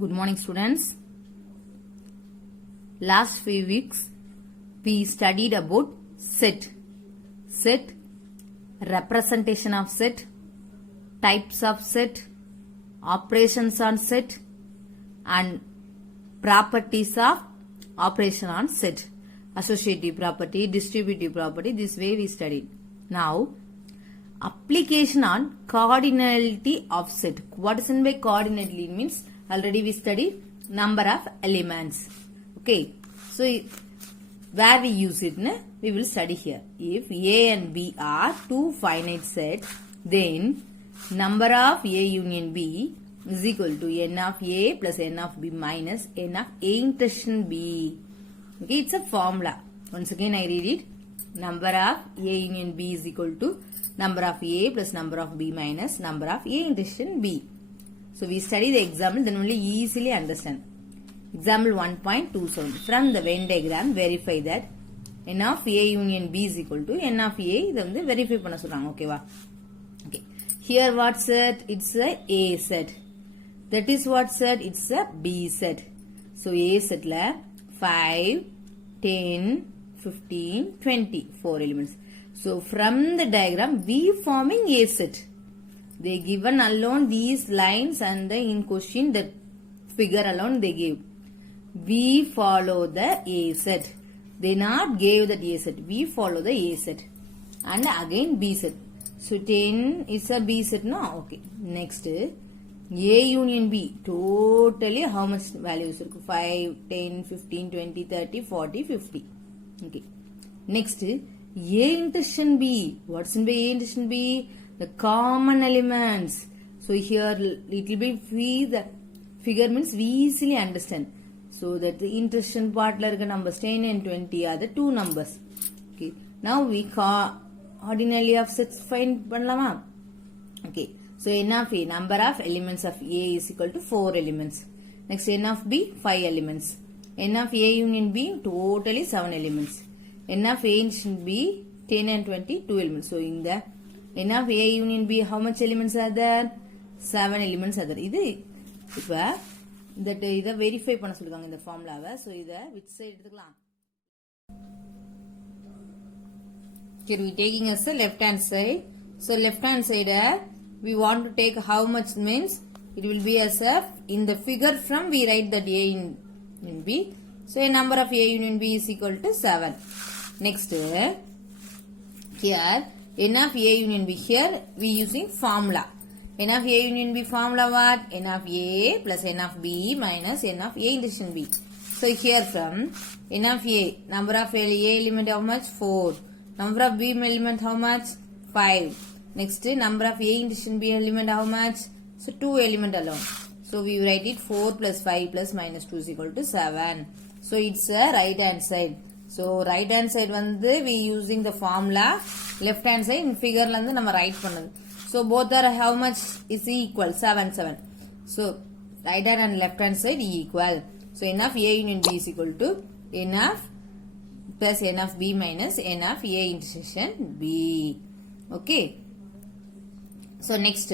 Good morning, students. Last few weeks we studied about set, representation of set, types of set, operations on set, and properties of operation on set, associative property, distributive property. This way we studied. Now, application on cardinality of set. What is meant by cardinality means already we studied number of elements. Okay, so where we use it, we will study here. If A and B are two finite sets, then number of A union B is equal to n of A plus n of B minus n of A intersection B. Okay, it's a formula. Once again I read it. Number of A union B is equal to number of A plus number of B minus number of A intersection B. So we study the example, then only easily understand. Example 1.27. From the Venn diagram, verify that n of A union B is equal to n of A. இதை வந்து verify பண்ண சொல்றாங்க. ஓகேவா? Okay. Here what set? It's a A set. That is what set? It's a B set. So A set la 5, 10, 15, 20. 4 elements. So from the diagram, we forming A set. They given alone these lines and in question the figure alone they give. We follow the A set. They not gave that A set. We follow the A set. And again B set. So 10 is a B set, no? Okay. Next, A union B. Totally how much values? 5, 10, 15, 20, 30, 40, 50. Okay. Next, A intersection B. What's in by A intersection B? The common elements. So here it will be the figure means we easily understand. So that the intersection part like numbers 10 and 20 are the two numbers. Okay. Now we ordinally of sets find panlama. Okay. So n of A, number of elements of A is equal to 4 elements. Next n of B, 5 elements. N of A union B, totally 7 elements. N of A intersection B, 10 and 20, 2 elements. So in the n of A union B, how much elements are there? 7 elements are there. This that இதை verify பண்ண சொல்லுவாங்க இந்த ஃபார்முலாவை. So இதை which side எடுத்துக்கலாம்? Here we taking as a left hand side. So left hand side we want to take how much means it will be as a in the figure from we write that A in B. So a number of A union B is equal to 7. Next here n of A union B, here we using formula. N of A union B formula what? N of A plus n of B minus n of A intersection B. So here from n of A, number of A element how much? 4. Number of B element how much? 5. Next number of A intersection B element how much? So 2 element alone. So we write it 4 plus 5 plus minus 2 is equal to 7. So it's a right hand side. So right hand side we using the formula. Left hand side in figure நம்ம write பண்ணது. So both are how much is equal? 7, 7. So right hand and left hand side equal. So n of A union B is equal to n of plus n of B minus n of A intersection B. Okay. So next